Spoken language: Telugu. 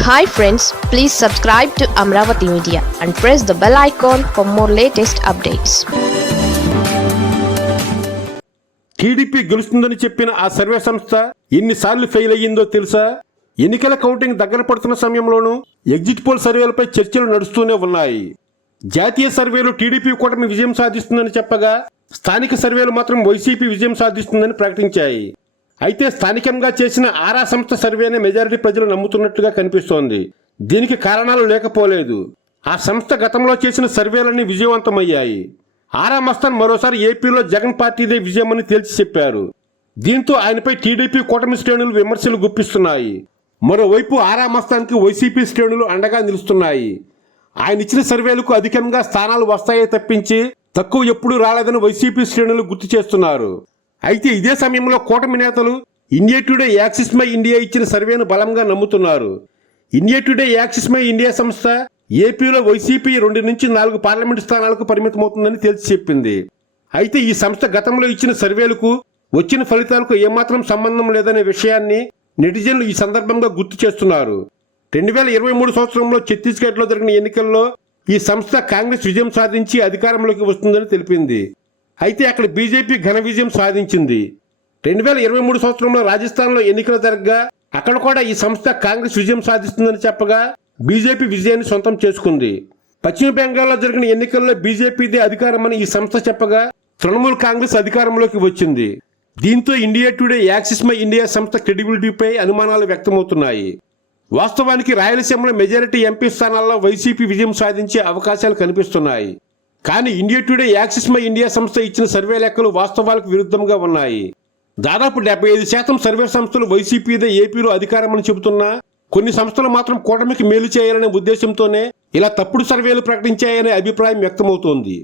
Hi friends please subscribe to Amaravati media and press the bell icon for more latest updates TDP గెలుస్తుందని చెప్పిన ఆ సర్వే సంస్థ ఎన్నిసార్లు ఫెయిల్ అయ్యిందో తెలుసా? ఎన్నికల కౌంటింగ్ దగ్గర పడుతున్న సమయంలోనూ ఎగ్జిట్ పోల్ సర్వేలపై చర్చలు నడుస్తూనే ఉన్నాయి. జాతీయ సర్వేలు టీడీపీ కూటమి విజయం సాధిస్తుందని చెప్పగా స్థానిక సర్వేలు మాత్రం వైసీపీ విజయం సాధిస్తుందని ప్రకటించాయి. అయితే స్థానికంగా చేసిన ఆరా సంస్థ సర్వేనే మెజారిటీ ప్రజలు నమ్ముతున్నట్లుగా కనిపిస్తోంది. దీనికి కారణాలు లేకపోలేదు. ఆ సంస్థ గతంలో చేసిన సర్వేలన్నీ విజయవంతమయ్యాయి. ఆరా మస్తాన్ మరోసారి ఏపీలో జగన్ పార్టీదే విజయమని తేల్చి చెప్పారు. దీంతో ఆయనపై టీడీపీ కూటమి శ్రేణులు విమర్శలు గుప్పిస్తున్నాయి. మరోవైపు ఆరా మస్తాన్కి వైసీపీ శ్రేణులు అండగా నిలుస్తున్నాయి. ఆయన ఇచ్చిన సర్వేలకు అధికంగా స్థానాలు వస్తాయే తప్పించి తక్కువ ఎప్పుడూ రాలేదని వైసీపీ శ్రేణులు గుర్తు చేస్తున్నారు. అయితే ఇదే సమయంలో కూటమి నేతలు India Today Axis My India ఇచ్చిన సర్వేను బలంగా నమ్ముతున్నారు. India Today Axis My India సంస్థ ఏపీలో వైసీపీ రెండు నుంచి నాలుగు పార్లమెంటు స్థానాలకు పరిమితమవుతుందని తేల్చి చెప్పింది. అయితే ఈ సంస్థ గతంలో ఇచ్చిన సర్వేలకు వచ్చిన ఫలితాలకు ఏమాత్రం సంబంధం లేదనే విషయాన్ని నెటిజన్లు ఈ సందర్భంగా గుర్తు చేస్తున్నారు. రెండు వేల ఇరవై మూడు సంవత్సరంలో ఛత్తీస్గఢ్లో జరిగిన ఎన్నికల్లో ఈ సంస్థ కాంగ్రెస్ విజయం సాధించి అధికారంలోకి వస్తుందని తెలిపింది. అయితే అక్కడ బీజేపీ ఘన విజయం సాధించింది. రెండు వేల ఇరవై మూడు సంవత్సరంలో రాజస్థాన్లో ఎన్నికలు జరగగా అక్కడ కూడా ఈ సంస్థ కాంగ్రెస్ విజయం సాధిస్తుందని చెప్పగా బీజేపీ విజయాన్ని సొంతం చేసుకుంది. పశ్చిమ బెంగాల్లో జరిగిన ఎన్నికల్లో బీజేపీదే అధికారమని ఈ సంస్థ చెప్పగా తృణమూల్ కాంగ్రెస్ అధికారంలోకి వచ్చింది. దీంతో India Today Axis My India సంస్థ క్రెడిబిలిటీపై అనుమానాలు వ్యక్తమవుతున్నాయి. వాస్తవానికి రాయలసీమలో మెజారిటీ ఎంపీ స్థానాల్లో వైసీపీ విజయం సాధించే అవకాశాలు కనిపిస్తున్నాయి. కానీ India Today Axis My India సంస్థ ఇచ్చిన సర్వే లెక్కలు వాస్తవాలకు విరుద్ధంగా ఉన్నాయి. దాదాపు డెబ్బై ఐదు శాతం సర్వే సంస్థలు వైసీపీదే ఏపీలో అధికారమని చెబుతున్నా కొన్ని సంస్థలు మాత్రం కూటమికి మేలు చేయాలనే ఉద్దేశంతోనే ఇలా తప్పుడు సర్వేలు ప్రకటించాయనే అభిప్రాయం వ్యక్తమవుతోంది.